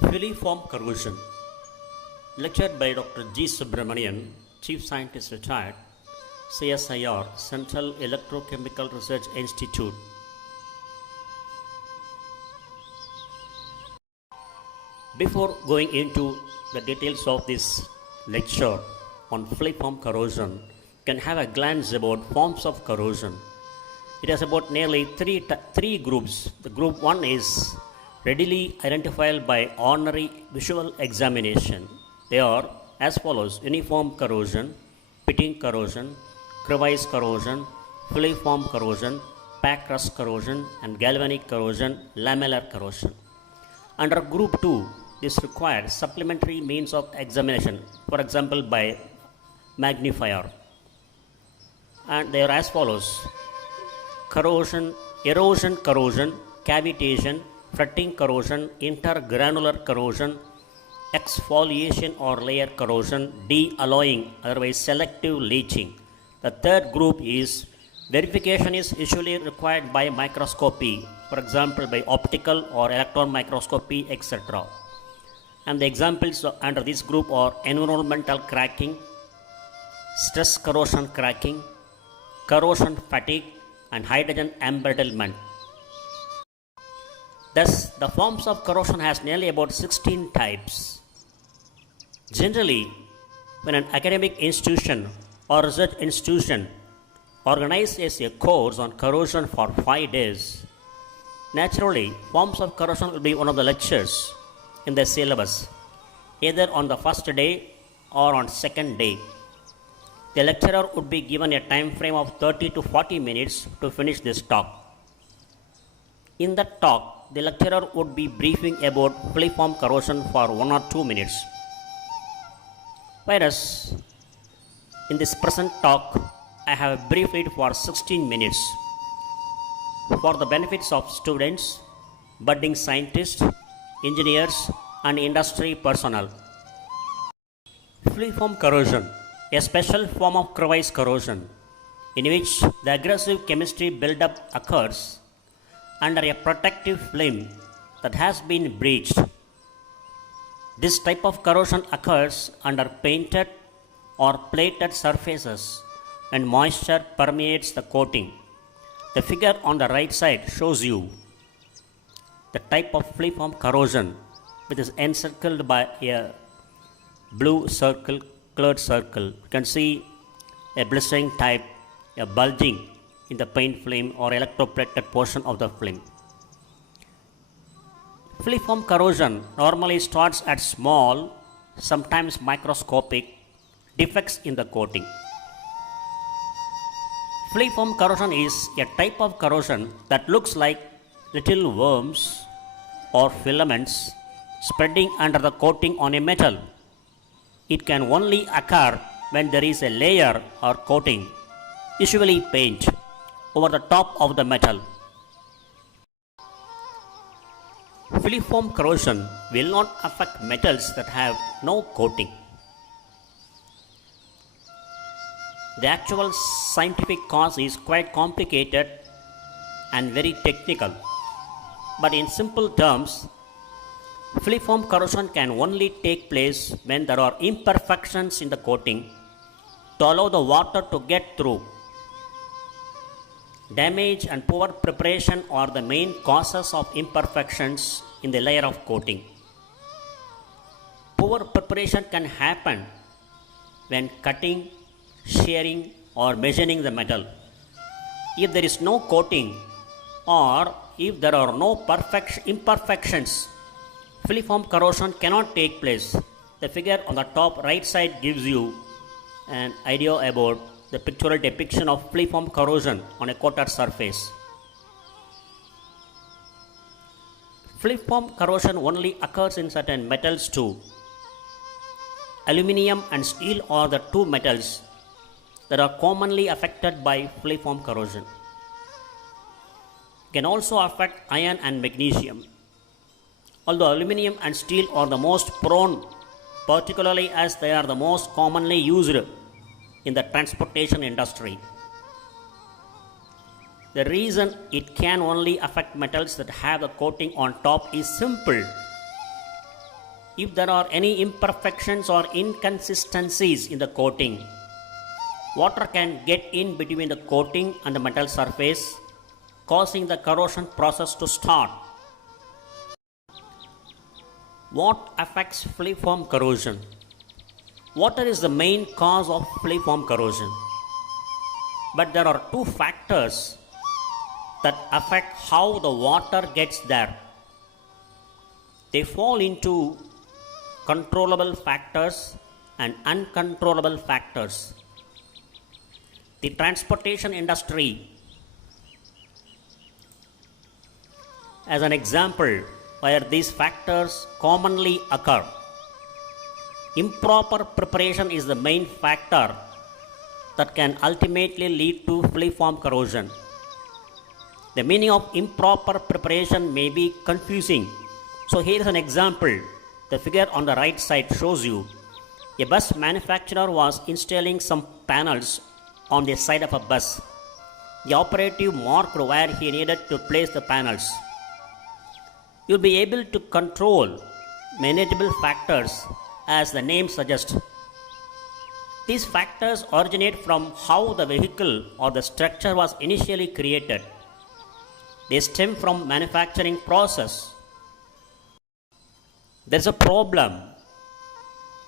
Filiform corrosion. Lectured by Dr.G.Subramanian, Chief Scientist Retired, CSIR, Central Electrochemical Research Institute. Before going into the details of this lecture on filiform corrosion, you can have a glance about forms of corrosion. It has about nearly three groups. The group 1 is readily identifiable by ordinary visual examination. They are as follows: uniform corrosion, pitting corrosion, crevice corrosion, filiform corrosion, pack rust corrosion, and galvanic corrosion, lamellar corrosion. Under group 2, this requires supplementary means of examination, for example by magnifier. And they are as follows: corrosion, erosion corrosion, cavitation, fretting corrosion, intergranular corrosion, exfoliation or layer corrosion, de-alloying, otherwise selective leaching. The third group is verification is usually required by microscopy, for example by optical or electron microscopy, etc. And the examples under this group are environmental cracking, stress corrosion cracking, corrosion fatigue, and hydrogen embrittlement. Thus, the forms of corrosion has nearly about 16 types. Generally, when an academic institution or research institution organizes a course on corrosion for 5 days, naturally, forms of corrosion will be one of the lectures in the syllabus, either on the first day or on second day. The lecturer would be given a time frame of 30 to 40 minutes to finish this talk. In that talk, the lecturer would be briefing about filiform corrosion for 1 or 2 minutes. Whereas, in this present talk, I have briefed it for 16 minutes for the benefits of students, budding scientists, engineers, and industry personnel. Filiform corrosion, a special form of crevice corrosion in which the aggressive chemistry buildup occurs under a protective film that has been breached. This type of corrosion occurs under painted or plated surfaces when moisture permeates the coating. The figure on the right side shows you the type of filiform corrosion, which is encircled by a blue circle, colored circle. You can see a blistering type, a bulging in the paint film or electroplated portion of the film. Filiform corrosion normally starts at small, sometimes microscopic, defects in the coating. Filiform corrosion is a type of corrosion that looks like little worms or filaments spreading under the coating on a metal. It can only occur when there is a layer or coating, usually paint, over the top of the metal. Filiform corrosion will not affect metals that have no coating. The actual scientific cause is quite complicated and very technical. But in simple terms, filiform corrosion can only take place when there are imperfections in the coating to allow the water to get through. Damage and poor preparation are the main causes of imperfections in the layer of coating. Poor preparation can happen when cutting, shearing, or machining the metal. If there is no coating or if there are no imperfections, filiform corrosion cannot take place. The figure on the top right side gives you an idea about the pictorial depiction of filiform corrosion on a coated surface. Filiform corrosion only occurs in certain metals too. Aluminium and steel are the two metals that are commonly affected by filiform corrosion. It can also affect iron and magnesium. Although aluminium and steel are the most prone, particularly as they are the most commonly used in the transportation industry. The reason it can only affect metals that have a coating on top is simple. if there are any imperfections or inconsistencies in the coating, water can get in between the coating and the metal surface, causing the corrosion process to start. What affects filiform corrosion? Water is the main cause of filiform corrosion. But there are two factors that affect how the water gets there. They fall into controllable factors and uncontrollable factors. The transportation industry, as an example, where these factors commonly occur. Improper preparation is the main factor that can ultimately lead to filiform corrosion. The meaning of improper preparation may be confusing. So here is an example. The figure on the right side shows you a bus manufacturer was installing some panels on the side of a bus. The operative marked where he needed to place the panels. You'll be able to control manageable factors as the name suggests. These factors originate from how the vehicle or the structure was initially created. They stem from manufacturing process. There's a problem.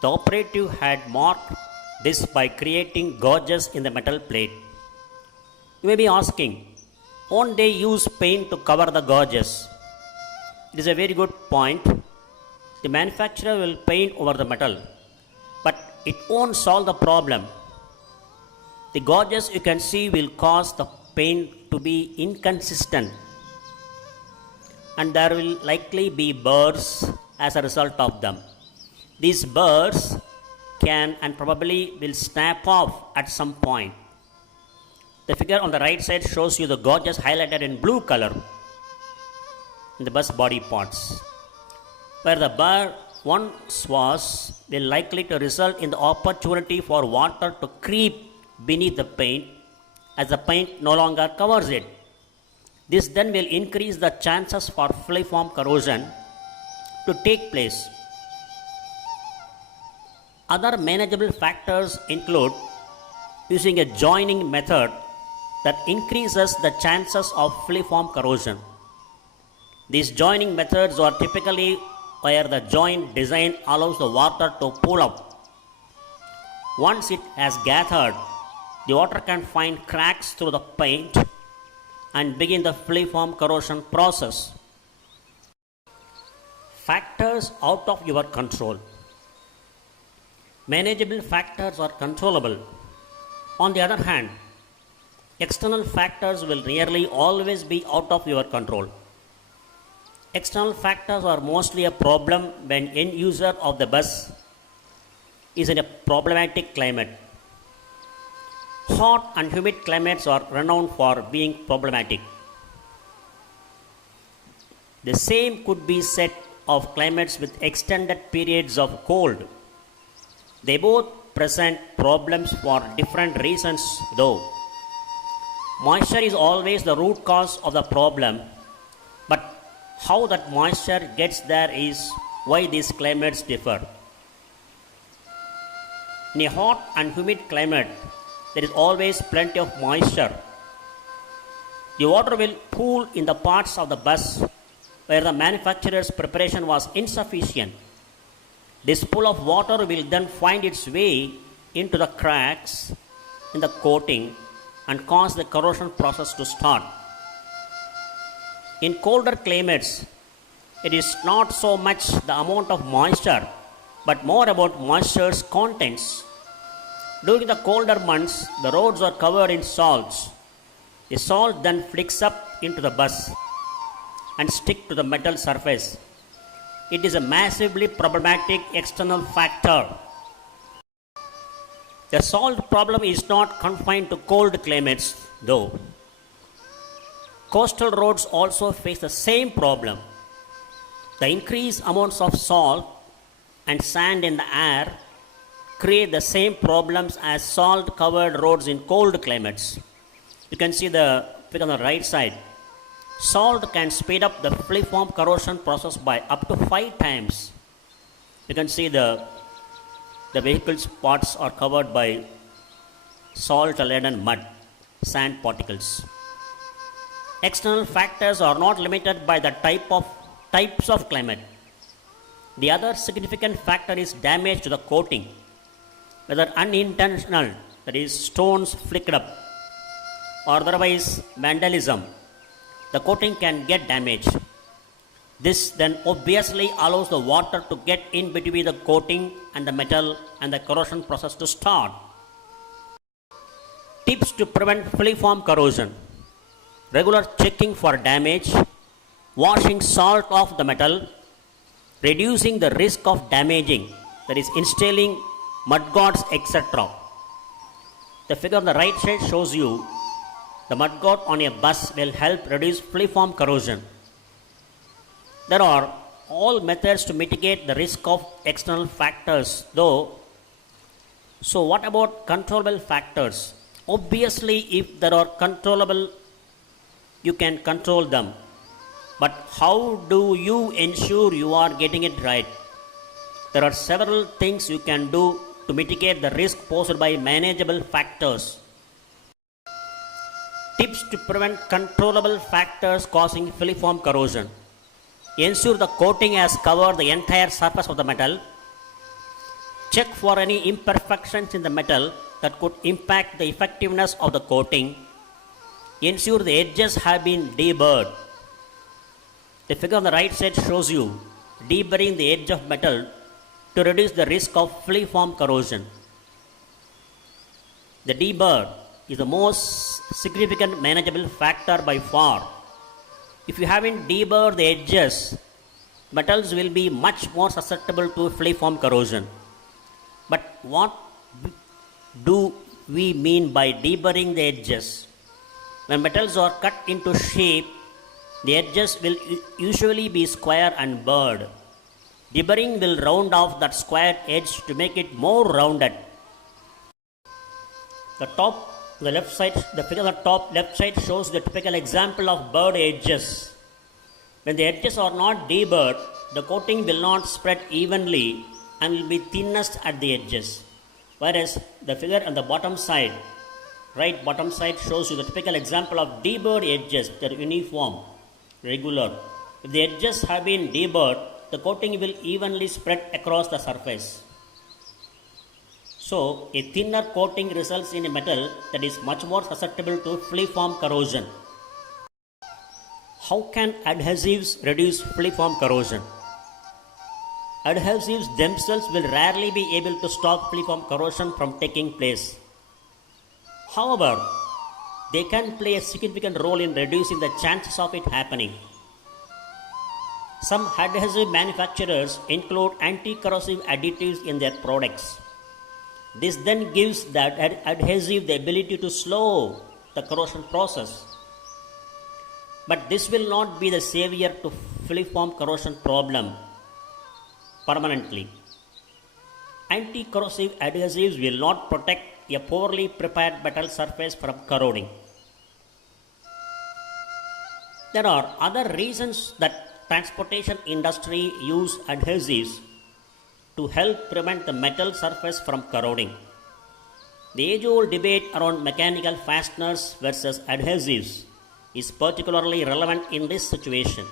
The operative had marked this by creating gouges in the metal plate. You may be asking, won't they use paint to cover the gouges? It is a very good point. The manufacturer will paint over the metal, but it won't solve the problem. The gouges you can see will cause the paint to be inconsistent, and there will likely be burrs as a result of them. These burrs can and probably will snap off at some point. The figure on the right side shows you the gouges highlighted in blue color in the bus body parts. Where the burr once was will likely to result in the opportunity for water to creep beneath the paint as the paint no longer covers it. This then will increase the chances for filiform corrosion to take place. Other manageable factors include using a joining method that increases the chances of filiform corrosion. These joining methods are typically where the joint design allows the water to pool up. Once it has gathered, the water can find cracks through the paint and begin the filiform corrosion process. Factors out of your control. Manageable factors are controllable. On the other hand, external factors will nearly always be out of your control. External factors are mostly a problem when end user of the bus is in a problematic climate. Hot and humid climates are renowned for being problematic. The same could be said of climates with extended periods of cold. They both present problems for different reasons though. Moisture is always the root cause of the problem, but how that moisture gets there is why these climates differ. In a hot and humid climate, there is always plenty of moisture. The water will pool in the parts of the bus where the manufacturer's preparation was insufficient. This pool of water will then find its way into the cracks in the coating and cause the corrosion process to start. In colder climates, it is not so much the amount of moisture, but more about moisture's contents. During the colder months, the roads are covered in salts. The salt then flicks up into the bus and stick to the metal surface. It is a massively problematic external factor. The salt problem is not confined to cold climates, though. Coastal roads also face the same problem. The increased amounts of salt and sand in the air create the same problems as salt-covered roads in cold climates. You can see the picture on the right side. Salt can speed up the filiform corrosion process by up to 5 times. You can see the vehicle's parts are covered by salt-laden mud, sand particles. External factors are not limited by the types of climate. The other significant factor is damage to the coating, whether unintentional, that is stones flicked up, or otherwise vandalism. The coating can get damaged. This then obviously allows the water to get in between the coating and the metal and the corrosion process to start. Tips to prevent filiform corrosion: regular checking for damage, washing salt off the metal, reducing the risk of damaging, that is installing mudguards, etc. The figure on the right side shows you the mudguard on a bus will help reduce filiform corrosion. There are all methods to mitigate the risk of external factors though. So what about controllable factors? Obviously, if there are controllable, you can control them. But how do you ensure you are getting it right? There are several things you can do to mitigate the risk posed by manageable factors. Tips to prevent controllable factors causing filiform corrosion: ensure the coating has covered the entire surface of the metal. Check for any imperfections in the metal that could impact the effectiveness of the coating. Ensure the edges have been deburred. The figure on the right side shows you deburring the edge of metal to reduce the risk of filiform corrosion. The deburr is the most significant manageable factor by far. If you haven't deburred the edges, metals will be much more susceptible to filiform corrosion. But what do we mean by deburring the edges? When metals are cut into shape, the edges will usually be square and burred. Deburring will round off that squared edge to make it more rounded. The figure on the top left side shows the typical example of burred edges. When the edges are not deburred, the coating will not spread evenly and will be thinnest at the edges. Whereas the figure on the bottom side, right bottom side, shows you the typical example of deburred edges that are uniform, regular. If the edges have been deburred, the coating will evenly spread across the surface. So, a thinner coating results in a metal that is much more susceptible to filiform corrosion. How can adhesives reduce filiform corrosion? Adhesives themselves will rarely be able to stop filiform corrosion from taking place. However, they can play a significant role in reducing the chances of it happening. Some adhesive manufacturers include anti-corrosive additives in their products. This then gives that adhesive the ability to slow the corrosion process. But this will not be the savior to filiform corrosion problem permanently. Anti-corrosive adhesives will not protect a poorly prepared metal surface from corroding. There are other reasons that transportation industry use adhesives to help prevent the metal surface from corroding. The age-old debate around mechanical fasteners versus adhesives is particularly relevant in this situation.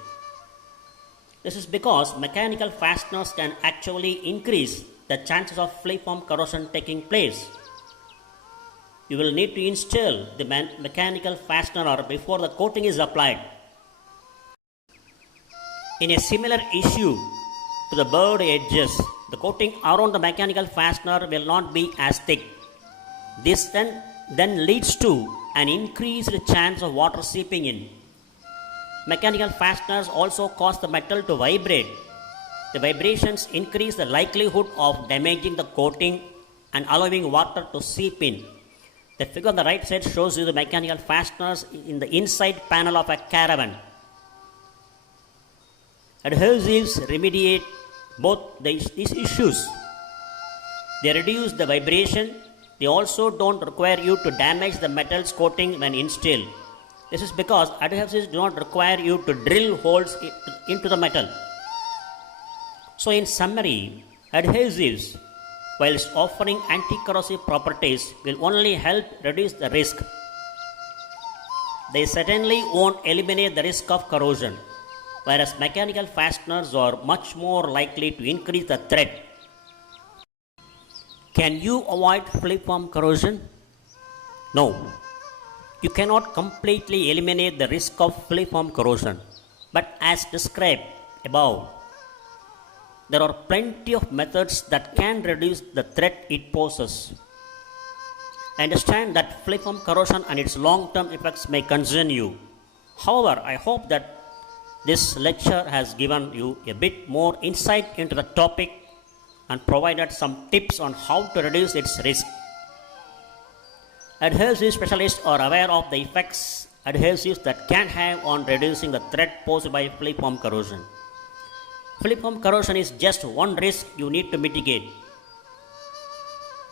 This is because mechanical fasteners can actually increase the chances of filiform corrosion taking place. You will need to install the mechanical fastener before the coating is applied. In a similar issue to the burred edges, the coating around the mechanical fastener will not be as thick. This then leads to an increased chance of water seeping in. Mechanical fasteners also cause the metal to vibrate. The vibrations increase the likelihood of damaging the coating and allowing water to seep in. The figure on the right side shows you the mechanical fasteners in the inside panel of a caravan. Adhesives remediate both these issues. They reduce the vibration. They also don't require you to damage the metal's coating when installed. This is because adhesives do not require you to drill holes into the metal. So in summary, Adhesives, whilst offering anti-corrosive properties, will only help reduce the risk. They certainly won't eliminate the risk of corrosion, whereas mechanical fasteners are much more likely to increase the threat. Can you avoid filiform corrosion? No. You cannot completely eliminate the risk of filiform corrosion, but as described above, there are plenty of methods that can reduce the threat it poses. I understand that filiform corrosion and its long-term effects may concern you. However, I hope that this lecture has given you a bit more insight into the topic and provided some tips on how to reduce its risk. Adhesive specialists are aware of the effects adhesives that can have on reducing the threat posed by filiform corrosion. Filiform corrosion is just one risk you need to mitigate.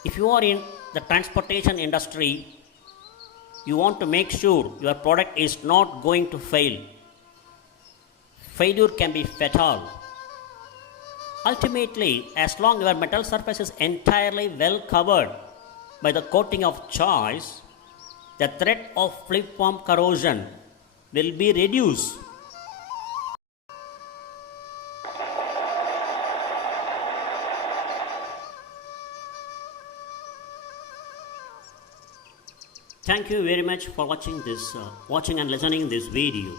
If you are in the transportation industry, you want to make sure your product is not going to fail. Failure can be fatal. Ultimately, as long as your metal surface is entirely well covered by the coating of choice, the threat of filiform corrosion will be reduced. Thank you very much for watching and listening this video.